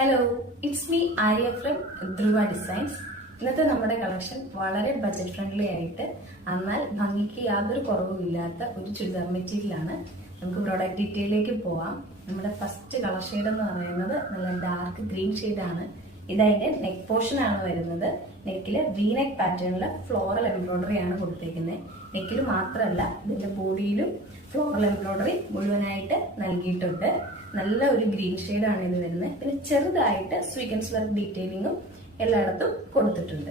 Hello, it's me Arya from Dhruva designs. ഇന്നത്തെ നമ്മുടെ collection വളരെ ബജറ്റ് ഫ്രണ്ട്ലി ആയിട്ട് എന്നാൽ ഭംഗിക്ക് യാതൊരു കുറവുമില്ലാത്ത ഒരു ചുരിദാർ മെറ്റീരിയലാണ്. നമുക്ക് പ്രോഡക്റ്റ് ഡീറ്റെയിലേക്ക് പോവാം. നമ്മുടെ ഫസ്റ്റ് കളർ ഷെയ്ഡ് എന്ന് പറയുന്നത് നല്ല ഡാർക്ക് ഗ്രീൻ ഷെയ്ഡാണ്. ഇതതിന്റെ നെക്ക് പോർഷൻ ആണ് വരുന്നത്. നെക്കില് വി നെക്ക് പാറ്റേണില് ഫ്ലോറൽ എംബ്രോയിഡറി ആണ് കൊടുത്തേക്കുന്നത്. നെക്കിൽ മാത്രമല്ല ഇതിന്റെ ബോഡിയിലും ഫ്ലോറൽ എംബ്രോയിഡറി മുഴുവനായിട്ട് നൽകിയിട്ടുണ്ട്. നല്ല ഒരു ഗ്രീൻ ഷെയ്ഡാണ് ഇത് വരുന്നത്. പിന്നെ ചെറുതായിട്ട് സ്വീക്കൻസ് വർക്ക് ഡീറ്റെയിലിങ്ങും എല്ലായിടത്തും കൊടുത്തിട്ടുണ്ട്.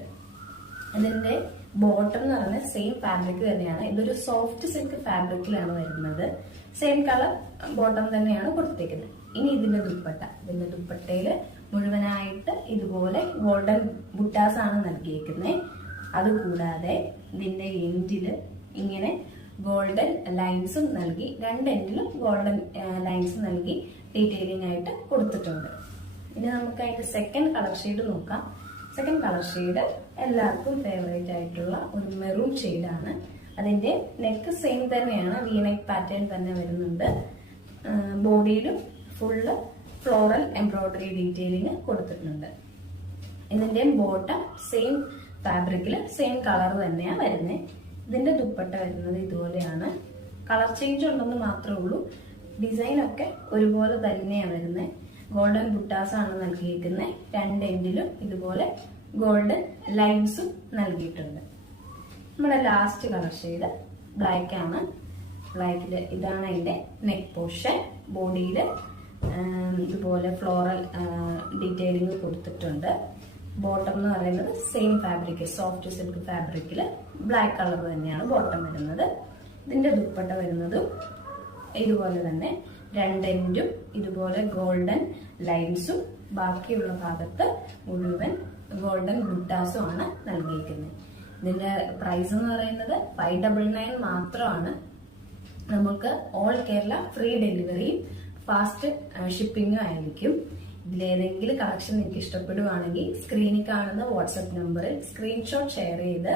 ഇതിന്റെ ബോട്ടം എന്ന് പറയുന്നത് സെയിം ഫാബ്രിക് തന്നെയാണ്. ഇതൊരു സോഫ്റ്റ് സിൽക്ക് ഫാബ്രിക്കിലാണ് വരുന്നത്. സെയിം കളർ ബോട്ടം തന്നെയാണ് കൊടുത്തേക്കുന്നത്. ഇനി ഇതിന്റെ ദുപ്പട്ടയില് മുഴുവനായിട്ട് ഇതുപോലെ ഗോൾഡൻ ബുട്ടാസ് ആണ് നൽകിയേക്കുന്നത്. അതുകൂടാതെ ഇതിന്റെ എൻഡില് ഇങ്ങനെ ഗോൾഡൻ ലൈൻസും നൽകി, രണ്ട് എൻഡിലും ഗോൾഡൻ ലൈൻസ് നൽകി ഡീറ്റെയിലിംഗ് ആയിട്ട് കൊടുത്തിട്ടുണ്ട്. ഇനി നമുക്ക് അതിന്റെ സെക്കൻഡ് കളർ ഷെയ്ഡ് നോക്കാം. സെക്കൻഡ് കളർ ഷെയ്ഡ് എല്ലാവർക്കും ഫേവറേറ്റ് ആയിട്ടുള്ള ഒരു മെറൂൺ ഷെയ്ഡാണ്. അതിന്റെ നെക്ക് സെയിം തന്നെയാണ്, വി നെക്ക് പാറ്റേൺ തന്നെ വരുന്നുണ്ട്. ബോഡിയിലും ഫുള്ള് ഫ്ലോറൽ എംബ്രോയിഡറി ഡീറ്റെയിലിംഗ് കൊടുത്തിട്ടുണ്ട്. ഇതിന്റെ ബോട്ടം സെയിം ഫാബ്രിക്കില് സെയിം കളർ തന്നെയാണ് വരുന്നത്. ഇതിന്റെ ദുപ്പട്ട വരുന്നത് ഇതുപോലെയാണ്. കളർ ചേഞ്ച് ഉണ്ടെന്ന് മാത്രമേ ഉള്ളൂ. ഡിസൈൻ ഒക്കെ ഒരുപോലെ തന്നെയാണ് വരുന്നത്. ഗോൾഡൻ ബുട്ടാസ് ആണ് നൽകിയിരിക്കുന്നത്. രണ്ട് എൻഡിലും ഇതുപോലെ ഗോൾഡൻ ലൈൻസും നൽകിയിട്ടുണ്ട്. നമ്മുടെ ലാസ്റ്റ് കളർ ഷെയ്ഡ് ബ്ലാക്ക് ആണ്. ബ്ലാക്കില് ഇതാണ് അതിന്റെ നെക്ക് പോർഷൻ. ബോഡിയില് ഇതുപോലെ ഫ്ലോറൽ ഡീറ്റെയിലിംഗ് കൊടുത്തിട്ടുണ്ട്. ബോട്ടം എന്ന് പറയുന്നത് സെയിം ഫാബ്രിക്, സോഫ്റ്റ് സിൽക്ക് ഫാബ്രിക്കില് ബ്ലാക്ക് കളർ തന്നെയാണ് ബോട്ടം വരുന്നത്. ഇതിന്റെ ദുപ്പട്ട വരുന്നതും ഇതുപോലെ തന്നെ രണ്ടെൻഡും ഇതുപോലെ ഗോൾഡൻ ലൈൻസും ബാക്കിയുള്ള ഭാഗത്ത് മുഴുവൻ ഗോൾഡൻ ബുട്ടാസും ആണ് നൽകിയിരിക്കുന്നത്. ഇതിന്റെ പ്രൈസ് എന്ന് പറയുന്നത് 599 മാത്രമാണ്. നമുക്ക് ഓൾ കേരള ഫ്രീ ഡെലിവറിയും ഫാസ്റ്റ് ഷിപ്പിംഗും ആയിരിക്കും. ഇതിലേതെങ്കിലും കളക്ഷൻ നിങ്ങൾക്ക് ഇഷ്ടപ്പെടുവാണെങ്കിൽ സ്ക്രീനിൽ കാണുന്ന വാട്സ്ആപ്പ് നമ്പറിൽ സ്ക്രീൻഷോട്ട് ഷെയർ ചെയ്ത്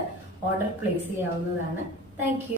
ഓർഡർ പ്ലേസ് ചെയ്യാവുന്നതാണ്. Thank you.